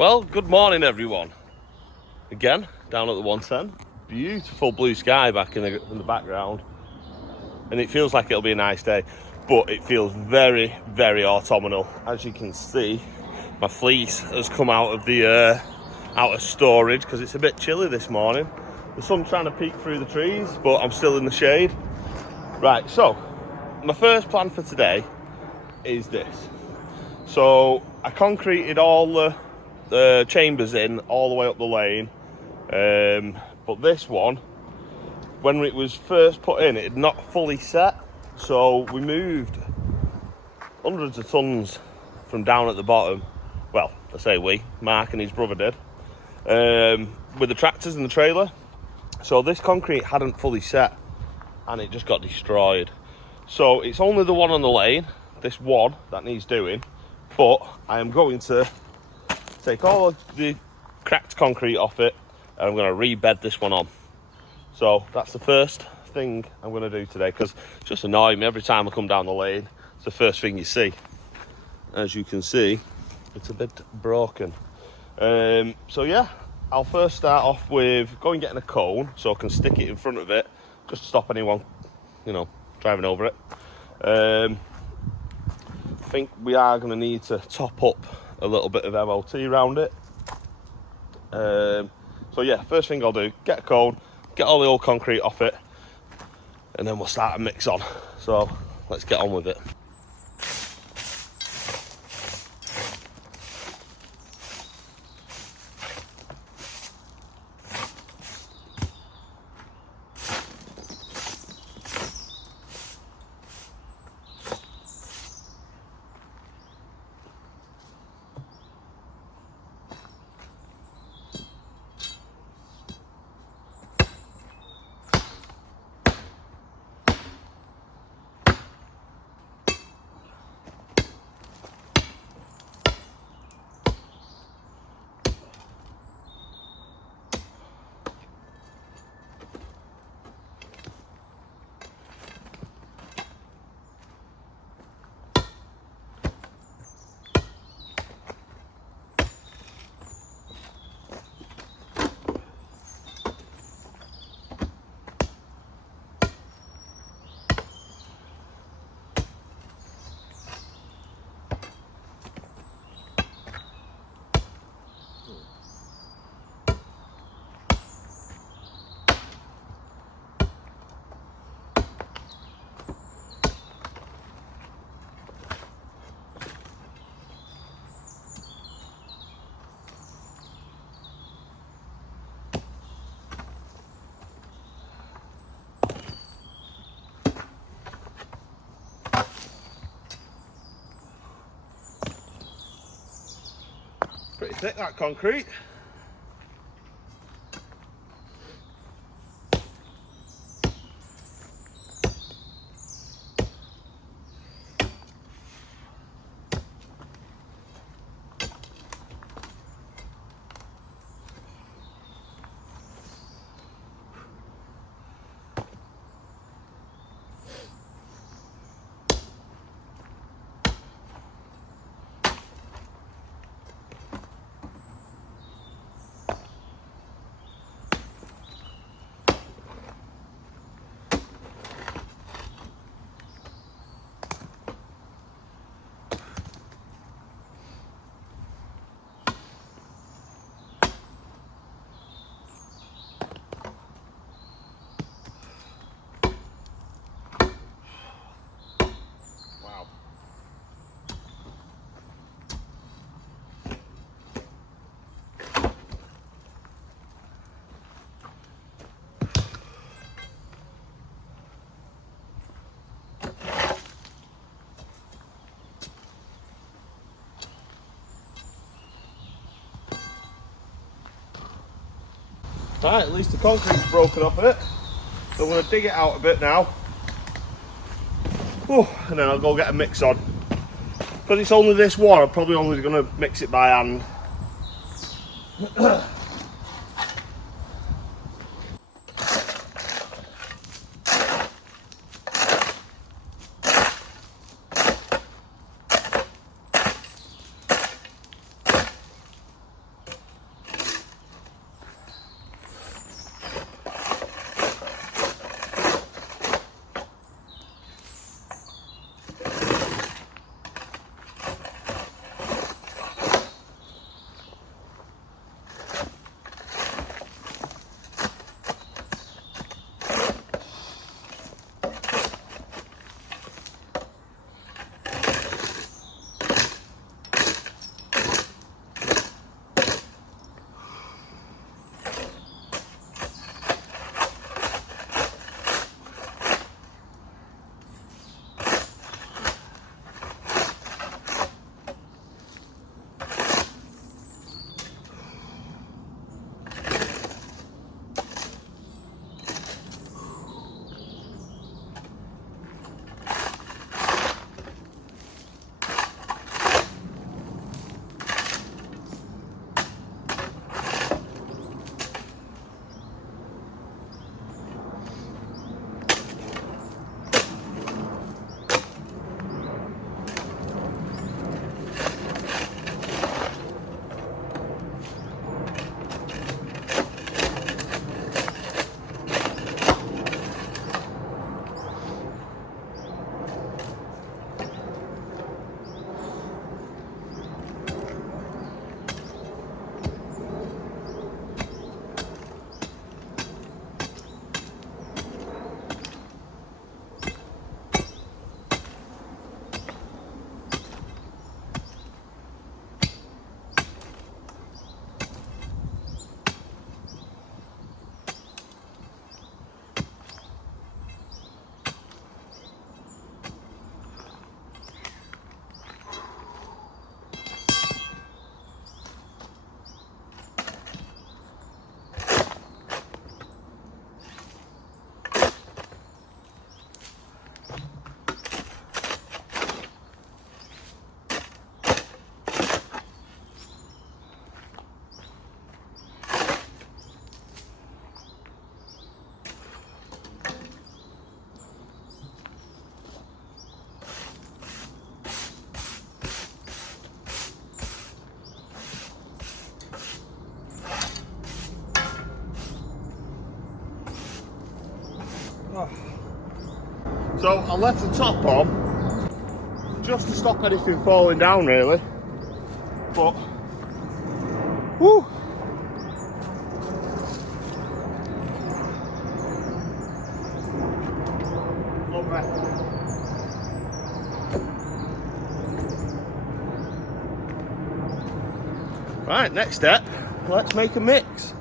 Well, good morning everyone. Again, down at the 110. Beautiful blue sky back in the background. And it feels like it'll be a nice day, but it feels very, very autumnal. As you can see, my fleece has come out of storage because it's a bit chilly this morning. The sun's trying to peek through the trees, but I'm still in the shade. Right, so my first plan for today is this. So I concreted all the chambers in all the way up the lane, but this one, when it was first put in, it had not fully set, so we moved hundreds of tons from down at the bottom. Well, I say we, Mark and his brother did, with the tractors and the trailer. So this concrete hadn't fully set and it just got destroyed. So it's only the one on the lane, this one, that needs doing, but I am going to take all of the cracked concrete off it and I'm going to rebed this one on. So that's the first thing I'm going to do today, because it's just annoying me every time I come down the lane. It's the first thing you see. As you can see, it's a bit broken. So yeah, I'll first start off with going getting a cone so I can stick it in front of it, just to stop anyone, driving over it. I think we are going to need to top up a little bit of MOT around it. So yeah, first thing I'll do, get a cone, get all the old concrete off it, and then we'll start a mix on. So let's get on with it. Pretty thick, that concrete. Right, at least the concrete's broken off it. So I'm going to dig it out a bit now. And then I'll go get a mix on. Because it's only this one, I'm probably only going to mix it by hand. So I left the top on just to stop anything falling down really, but whew. Right, next step, let's make a mix.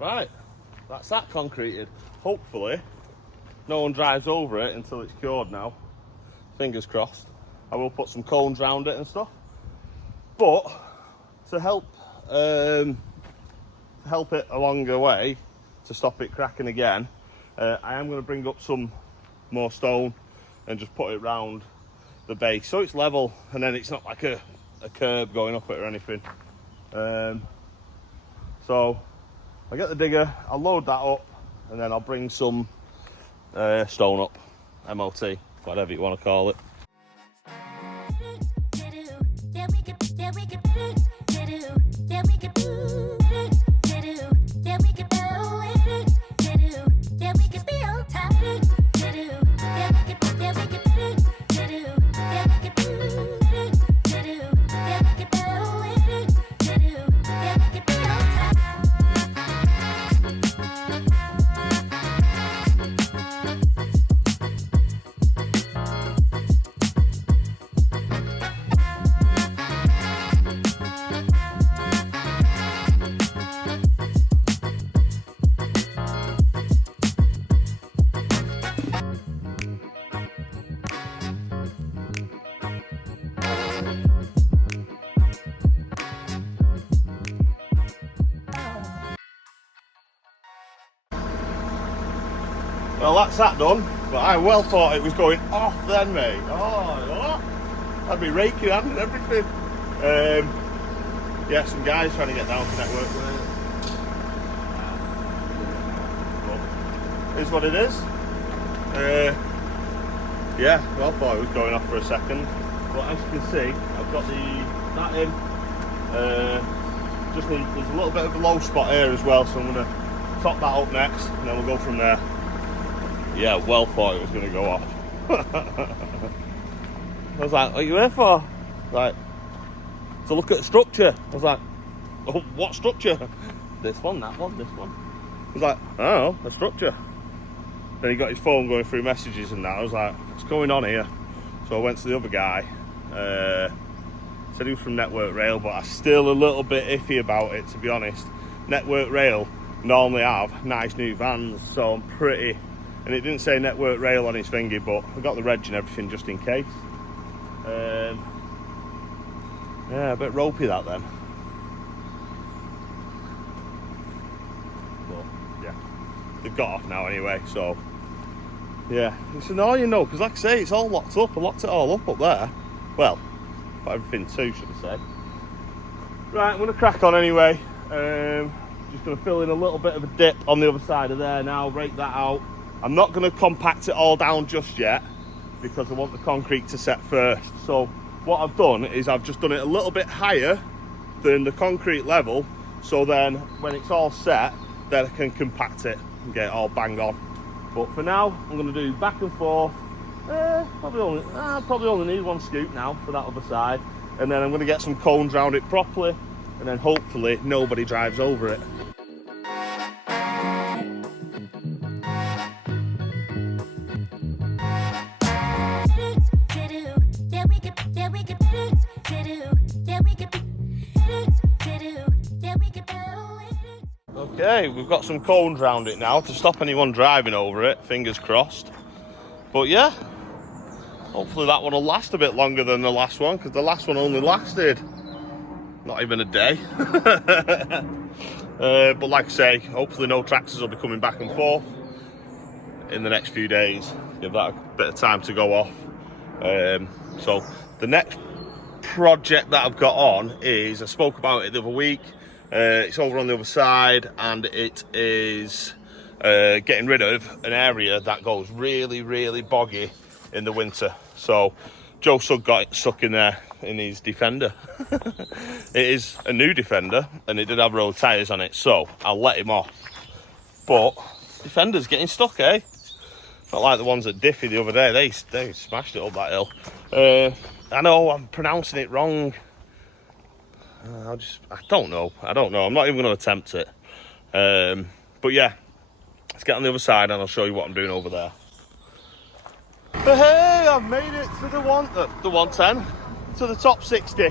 Right, that's that concreted. Hopefully no one drives over it until it's cured now. Fingers crossed. I will put some cones around it and stuff. But to help it along the way, to stop it cracking again, I am going to bring up some more stone and just put it round the base so it's level, and then it's not like a curb going up it or anything. So I'll get the digger, I'll load that up, and then I'll bring some stone up, MLT, whatever you want to call it. Well, that's that done, but I well thought it was going off then, mate. Oh, I'd be raking and everything. Yeah, some guys trying to get down to network. But is what it is. Yeah, well thought it was going off for a second, but as you can see, I've got that in. Just there's a little bit of a low spot here as well, so I'm going to top that up next, and then we'll go from there. Yeah, well thought it was going to go off. I was like, what are you here for? Like, to look at the structure. I was like, oh, what structure? This one, that one, this one. He was like, I don't know, a structure. Then he got his phone going through messages and that. I was like, what's going on here? So I went to the other guy. Said he was from Network Rail, but I'm still a little bit iffy about it, to be honest. Network Rail normally have nice new vans, so I'm pretty... And it didn't say Network Rail on his thingy, but I got the reg and everything just in case. Yeah, a bit ropey that then. But yeah, they've got off now anyway, so yeah. It's annoying though, because like I say, it's all locked up. I locked it all up there. Well, for everything too, should I say. Right, I'm going to crack on anyway. Just going to fill in a little bit of a dip on the other side of there now, rake that out. I'm not going to compact it all down just yet because I want the concrete to set first. So what I've done is I've just done it a little bit higher than the concrete level, so then when it's all set, then I can compact it and get it all bang on. But for now, I'm going to do back and forth. Probably only need one scoop now for that other side, and then I'm going to get some cones around it properly, and then hopefully nobody drives over it. Okay, we've got some cones around it now to stop anyone driving over it, fingers crossed. But yeah, hopefully that one will last a bit longer than the last one, because the last one only lasted not even a day. But like I say, hopefully no tractors will be coming back and forth in the next few days. Give that a bit of time to go off. So the next project that I've got on is, I spoke about it the other week, it's over on the other side, and it is getting rid of an area that goes really, really boggy in the winter. So Joe Sugg got stuck in there in his Defender. It is a new Defender, and it did have road tyres on it, so I'll let him off. But Defender's getting stuck, eh? Not like the ones at Diffie the other day. They smashed it up that hill. I know I'm pronouncing it wrong. I don't know. I'm not even going to attempt it. But yeah, let's get on the other side and I'll show you what I'm doing over there. But hey, I've made it to the 110, to the top 60.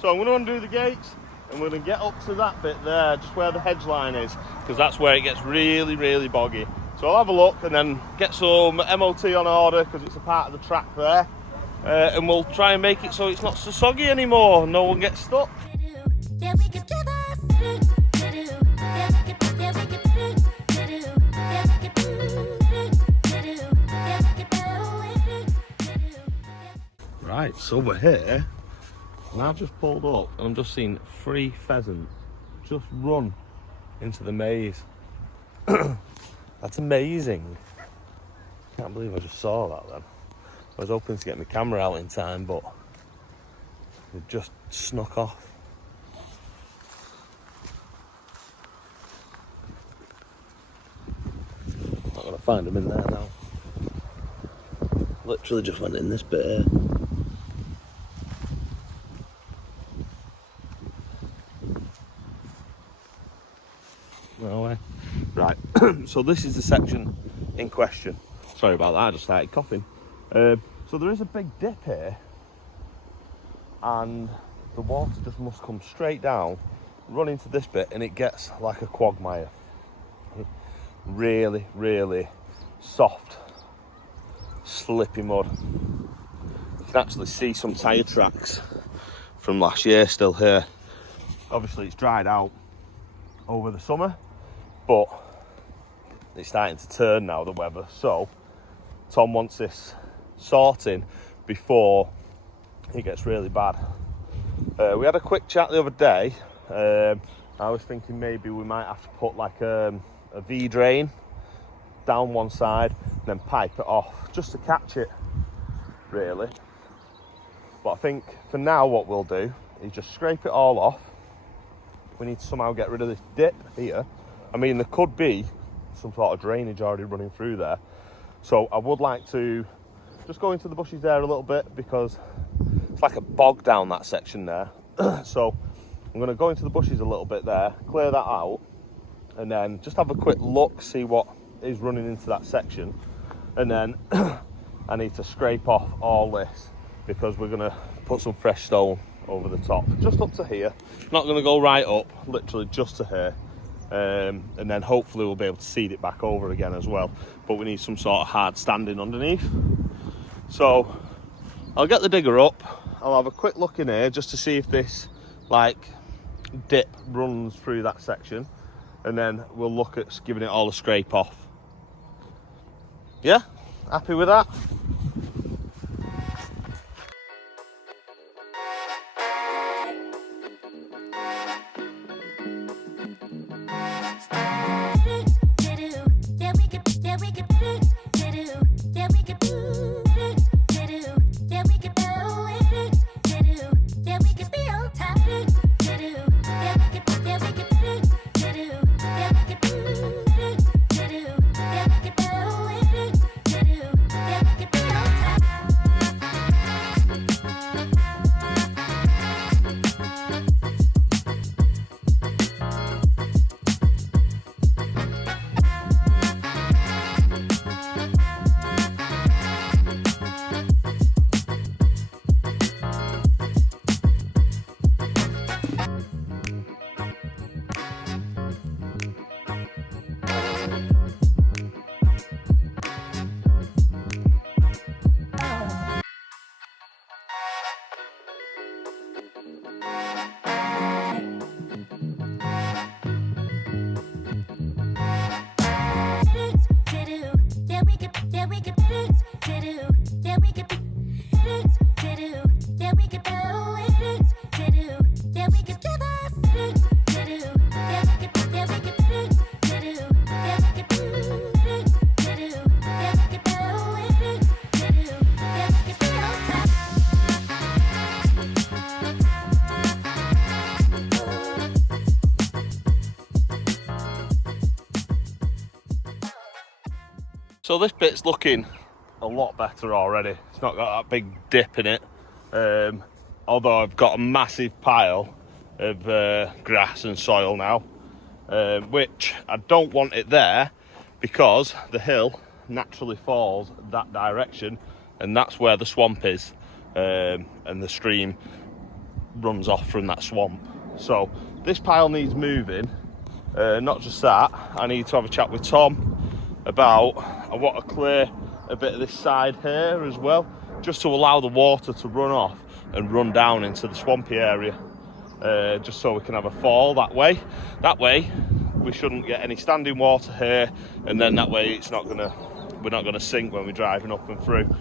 So I'm going to undo the gates and we're going to get up to that bit there, just where the hedge line is, because that's where it gets really, really boggy. So I'll have a look and then get some MOT on order, because it's a part of the track there. And we'll try and make it so it's not so soggy anymore, no one gets stuck. Right, so we're here, and I've just pulled up and I'm just seeing 3 pheasants just run into the maze. That's amazing. Can't believe I just saw that then. I was hoping to get my camera out in time, but they just snuck off. Not gonna find them in there now. Literally just went in this bit here. No way. Right, so this is the section in question. Sorry about that, I just started coughing. So there is a big dip here, and the water just must come straight down, run into this bit, and it gets like a quagmire. Really, really soft, slippy mud. You can actually see some tyre tracks from last year still here. Obviously it's dried out over the summer, but it's starting to turn now, the weather. So Tom wants this sorting before it gets really bad. We had a quick chat the other day. I was thinking maybe we might have to put like a V drain down one side and then pipe it off just to catch it, really. But I think for now what we'll do is just scrape it all off. We need to somehow get rid of this dip here. I mean, there could be some sort of drainage already running through there. So I would like to just go into the bushes there a little bit, because it's like a bog down that section there. So I'm going to go into the bushes a little bit there, clear that out, and then just have a quick look, see what is running into that section. And then I need to scrape off all this, because we're going to put some fresh stone over the top, just up to here. Not going to go right up, literally just to here. And then hopefully we'll be able to seed it back over again as well, but we need some sort of hard standing underneath. So I'll get the digger up, I'll have a quick look in here just to see if this like dip runs through that section, and then we'll look at giving it all a scrape off. Yeah, happy with that? So this bit's looking a lot better already. It's not got that big dip in it. Although I've got a massive pile of grass and soil now, which I don't want it there because the hill naturally falls that direction, and that's where the swamp is, and the stream runs off from that swamp. So this pile needs moving. Not just that, I need to have a chat with Tom about, I want to clear a bit of this side here as well, just to allow the water to run off and run down into the swampy area, just so we can have a fall that way. That way we shouldn't get any standing water here, and then that way we're not gonna sink when we're driving up and through.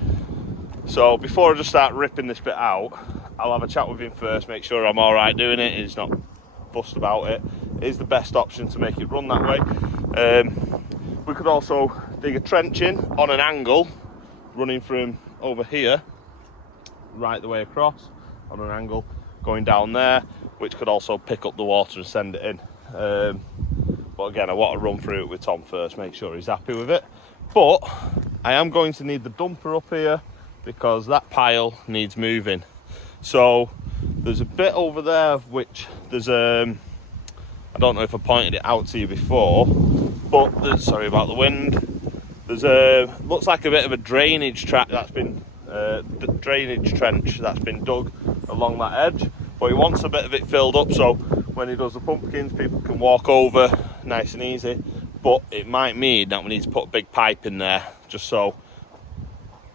So before I just start ripping this bit out, I'll have a chat with him first, make sure I'm all right doing it, he's not fussed about it. It is the best option to make it run that way. We could also dig a trench in on an angle, running from over here right the way across on an angle, going down there, which could also pick up the water and send it in. But again, I want to run through it with Tom first, make sure he's happy with it. But I am going to need the dumper up here because that pile needs moving. So there's a bit over there which there's I don't know if I pointed it out to you before, but sorry about the wind. There's looks like a bit of a drainage track that's been drainage trench that's been dug along that edge, but he wants a bit of it filled up so when he does the pumpkins people can walk over nice and easy. But it might mean that we need to put a big pipe in there just so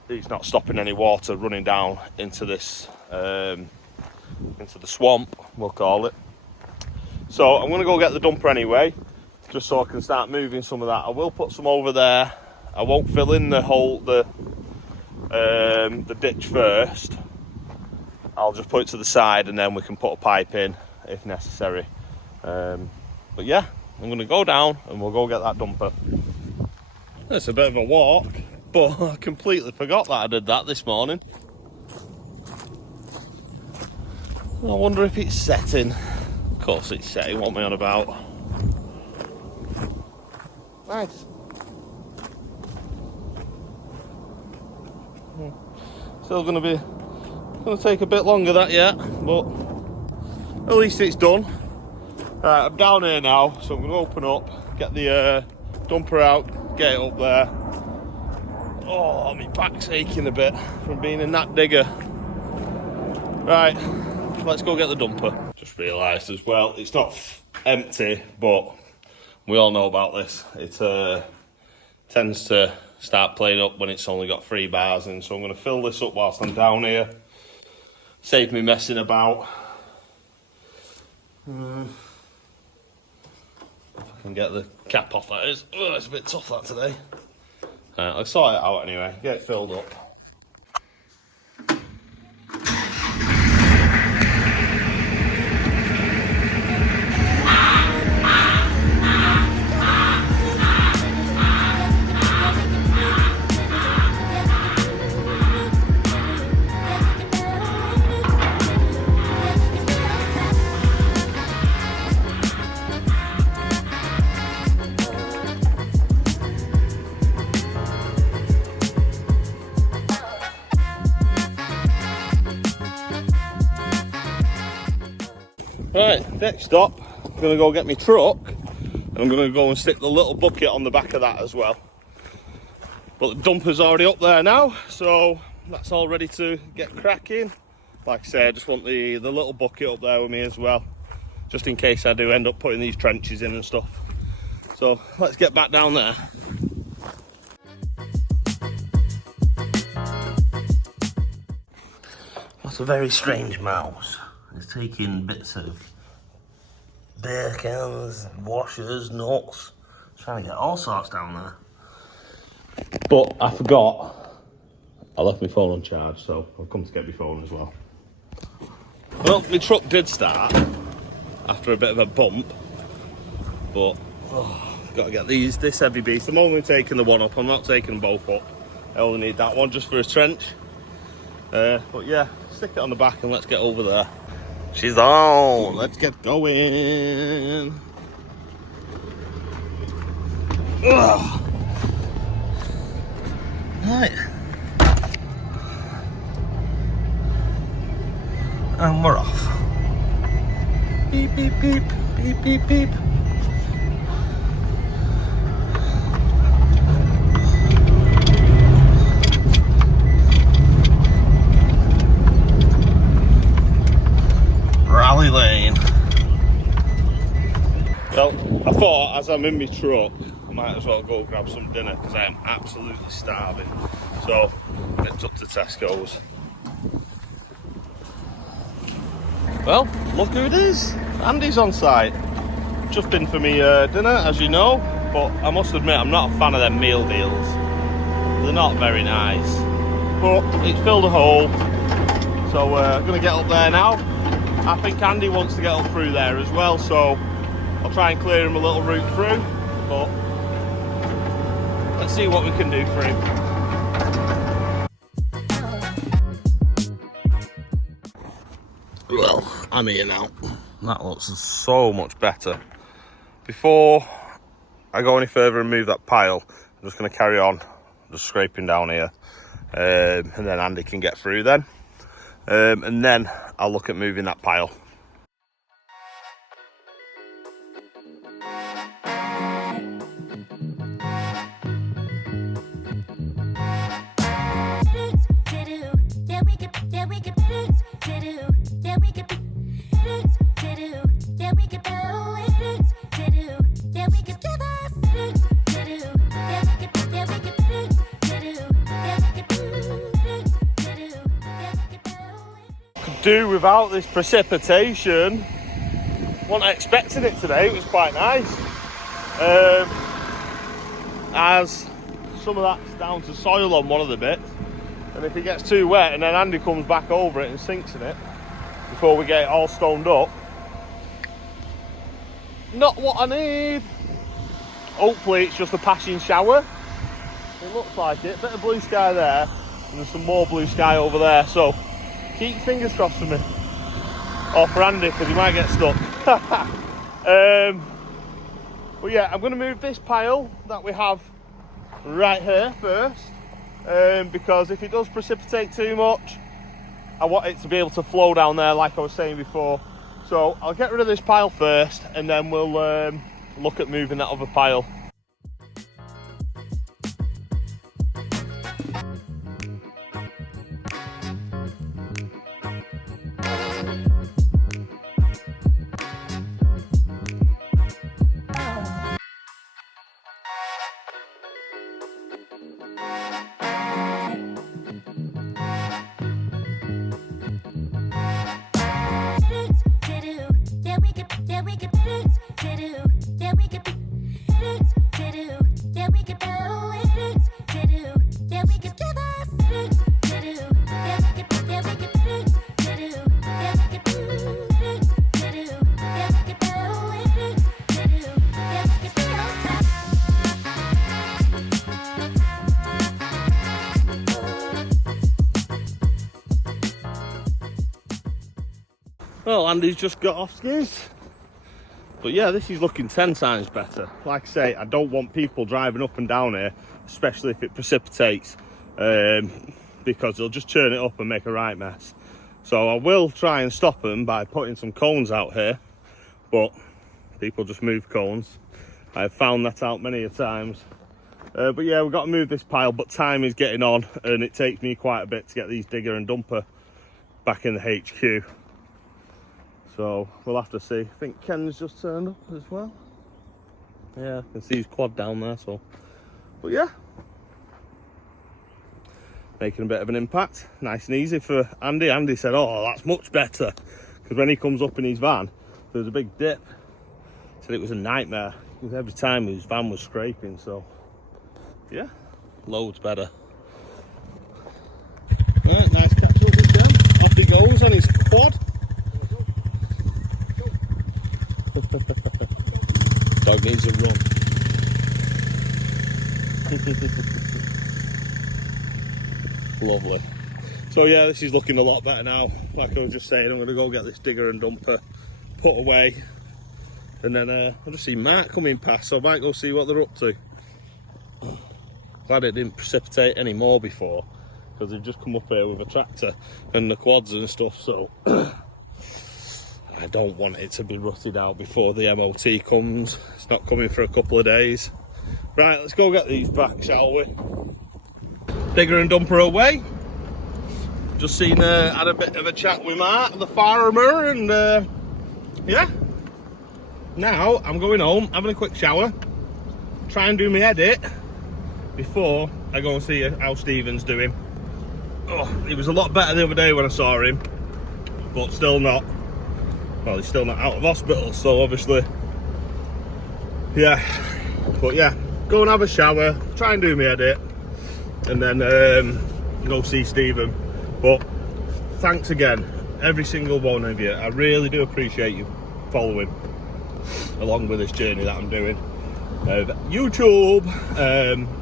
it's not stopping any water running down into this into the swamp, we'll call it. So I'm going to go get the dumper anyway, just so I can start moving some of that. I will put some over there. I won't fill in the hole, the ditch first. I'll just put it to the side and then we can put a pipe in if necessary. But yeah, I'm going to go down and we'll go get that dumper. It's a bit of a walk, but I completely forgot that I did that this morning. I wonder if it's setting. Of course it's setting, what am I on about? Nice. Still going to take a bit longer that yet, but at least it's done. Right, I'm down here now, so I'm going to open up, get the dumper out, get it up there. Oh, my back's aching a bit from being in that digger. Right, let's go get the dumper. Just realised as well, it's not empty, but we all know about this. It tends to start playing up when it's only got 3 bars in, so I'm going to fill this up whilst I'm down here. Save me messing about. If I can get the cap off, that is. Oh, it's a bit tough that today. I'll sort it out anyway, get it filled up. Right, next stop, I'm going to go get my truck and I'm going to go and stick the little bucket on the back of that as well. But the dumper's already up there now, so that's all ready to get cracking. Like I say, I just want the little bucket up there with me as well, just in case I do end up putting these trenches in and stuff. So let's get back down there. That's a very strange mouse. It's taking bits of beer cans, washers, nuts, trying to get all sorts down there. But I forgot, I left my phone on charge, so I've come to get my phone as well. Well, my truck did start after a bit of a bump, but got to get this heavy beast. I'm only taking the one up, I'm not taking them both up. I only need that one just for a trench. But yeah, stick it on the back and let's get over there. She's on, let's get going. Ugh. Right. And we're off. Beep, beep, beep, beep, beep, beep. Rally lane. Well, I thought as I'm in my truck, I might as well go grab some dinner because I am absolutely starving. So, nipped up to Tesco's. Well, look who it is. Andy's on site. Just been for me dinner, as you know, but I must admit I'm not a fan of them meal deals. They're not very nice, but it's filled a hole, so I'm going to get up there now. I think Andy wants to get up through there as well, so I'll try and clear him a little route through, but let's see what we can do for him. Well, I'm here now. That looks so much better. Before I go any further and move that pile, I'm just going to carry on just scraping down here, and then Andy can get through then, and then I'll look at moving that pile. Do without this precipitation. Wasn't expecting it today. It was quite nice, as some of that's down to soil on one of the bits, and if it gets too wet and then Andy comes back over it and sinks in it before we get it all stoned up, not what I need. Hopefully it's just a passing shower. It looks like it. Bit of blue sky there, and there's some more blue sky over there, so keep your fingers crossed for me, or for Andy, because he might get stuck. But yeah, I'm going to move this pile that we have right here first, because if it does precipitate too much, I want it to be able to flow down there like I was saying before. So I'll get rid of this pile first, and then we'll look at moving that other pile. Well, Andy's just got off skis. But yeah, this is looking 10 times better. Like I say, I don't want people driving up and down here, especially if it precipitates, because they'll just churn it up and make a right mess. So I will try and stop them by putting some cones out here, but people just move cones. I've found that out many a times. But yeah, we've got to move this pile, but time is getting on, and it takes me quite a bit to get these digger and dumper back in the HQ. So we'll have to see. I think Ken's just turned up as well. Yeah, I can see his quad down there, so. But yeah, making a bit of an impact. Nice and easy for Andy. Andy said, oh, that's much better. Because when he comes up in his van, there's a big dip. He said it was a nightmare. Because every time his van was scraping, so. Yeah, loads better. Right, nice catch up with Ken. Off he goes on his quad. Dog needs a run. Lovely. So yeah, this is looking a lot better now. Like I was just saying, I'm going to go get this digger and dumper put away, and then I'll just see Mark coming past, so I might go see what they're up to. Glad it didn't precipitate any more before, because they've just come up here with a tractor and the quads and stuff, so I don't want it to be rutted out before the MOT comes. It's not coming for a couple of days. Right, let's go get these back, shall we? Digger and dumper away. Just had a bit of a chat with Mark, the farmer, and yeah. Now I'm going home, having a quick shower, try and do my edit before I go and see how Stephen's doing. Oh, he was a lot better the other day when I saw him, but still not. Well, he's still not out of hospital, so obviously, yeah. But yeah, go and have a shower, try and do my edit, and then go see Stephen. But thanks again, every single one of you. I really do appreciate you following along with this journey that I'm doing. YouTube,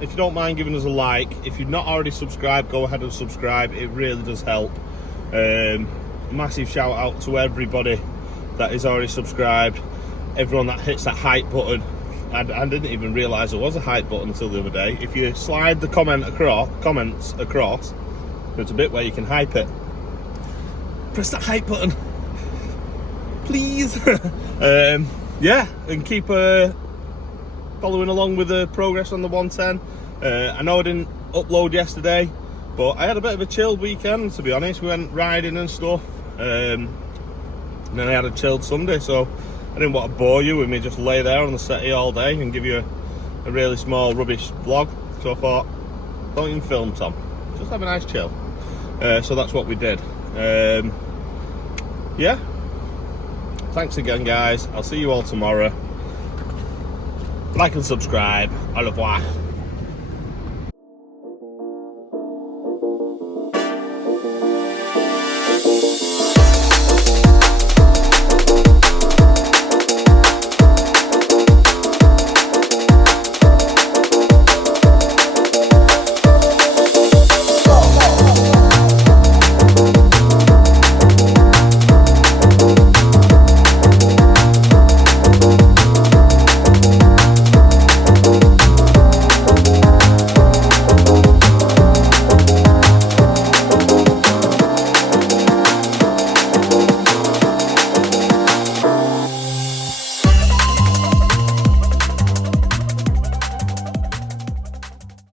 if you don't mind giving us a like. If you've not already subscribed, go ahead and subscribe. It really does help. Massive shout out to everybody that is already subscribed. Everyone that hits that hype button. I didn't even realise there was a hype button until the other day. If you slide the comments across, there's a bit where you can hype it. Press that hype button, please. Yeah, and keep following along with the progress on the 110. I know I didn't upload yesterday, but I had a bit of a chilled weekend, to be honest. We went riding and stuff, and then I had a chilled Sunday, so I didn't want to bore you with me just lay there on the settee all day and give you a really small rubbish vlog. So I thought, don't even film, Tom, just have a nice chill. So that's what we did. Yeah, thanks again, guys. I'll see you all tomorrow. Like and subscribe. Au revoir.